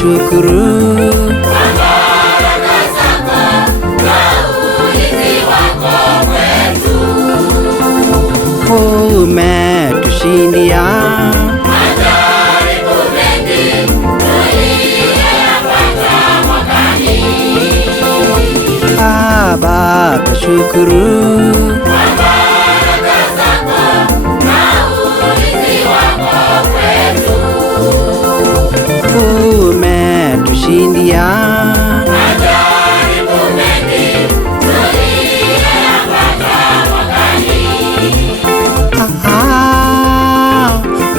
twashukuru kwa baraka zako na ulinzi wako kwetu. Umetushindia majaribu mengi tuliyopata mwakani. Baba, twashukuru kwa baraka zako na ulinzi wako kwetu. Umetushindia majaribu mengi tuliyopata mwakani.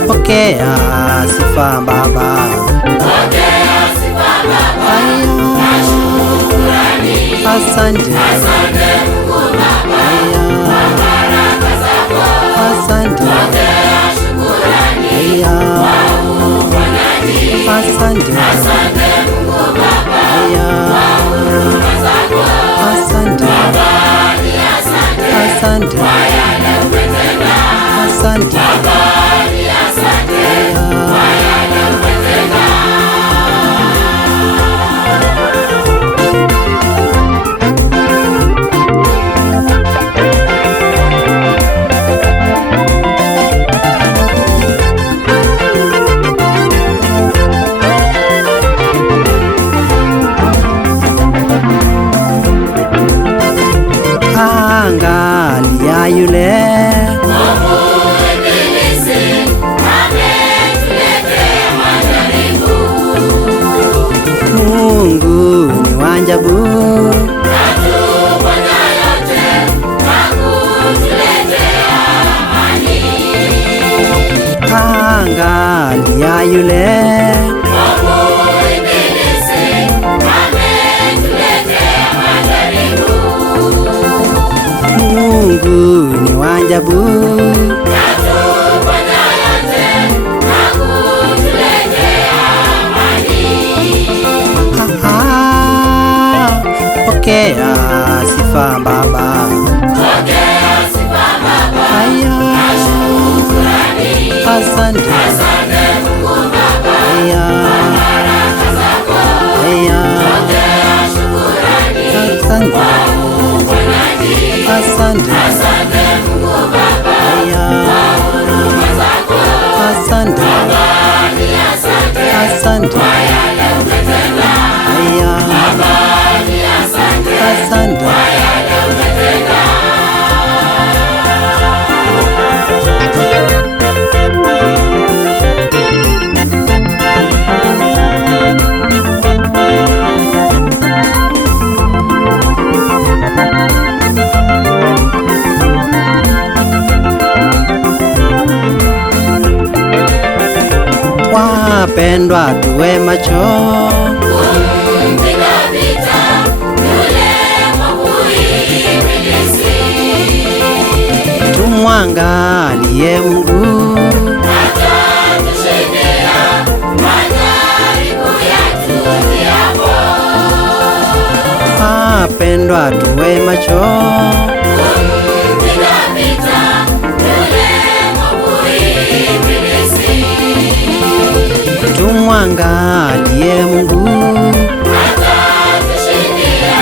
Pokea sifa Baba, Pokea sifa Baba na shukrani. asante, Asante Mungu Baba kwa baraka zako. asante, Pokea shukrani kwa uponyaji. asante, Asante Mungu Baba kwa huruma zako. asante, Baba ni asante asante, kwa yale umetenda. asante. Baba ni asante kwa yale umetenda. Angalia yule Mungu ibilisi ametuletea majaribu. Mungu ni wa ajabu, Katuponya yote na kutuletea amani. angalia yule Mungu ibilisi ametuletea majaribu. Mungu ni wa ajabu, Katuponya yote na kutuletea amani. pokea sifa Baba, Pokea sifa Baba aya, na shukrani. asante, Asante Mungu Baba aya, kwa baraka zako. aya, Pokea shukrani asante, kwa uponyaji. asante, Asante Mungu Baba aya, kwa huruma zako. asante, Baba ni asante asante, kwa yale umetenda. aya, Baba ni asante asante. kwa yale umetenda. Wapendwa, tuwe macho, Kumpiga vita yule mwovu ibilisi. tumwangalie Mungu, Atatushindia majaribu yetu yapo. wapendwa, tuwe macho, Kumpiga vita yule mwovu ibilisi. tumwangalie Mungu, Atatushindia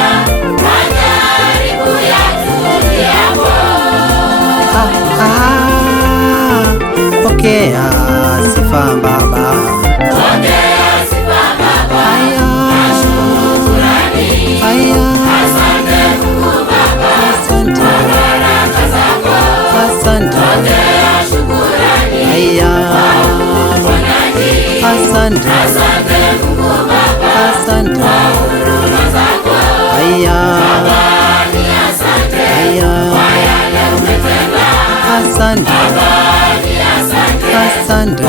majaribu yetu yapo. pokea sifa Baba, Pokea sifa Baba aya, na shukrani. aya, Asante Mungu Baba asante, kwa baraka zako. asante, Pokea shukrani aya, uponyaji. asante, Asante Mungu Baba asante, kwa huruma zako. aya, Baba ni asante aya, kwa yale umetenda. asante, Baba ni asante asante.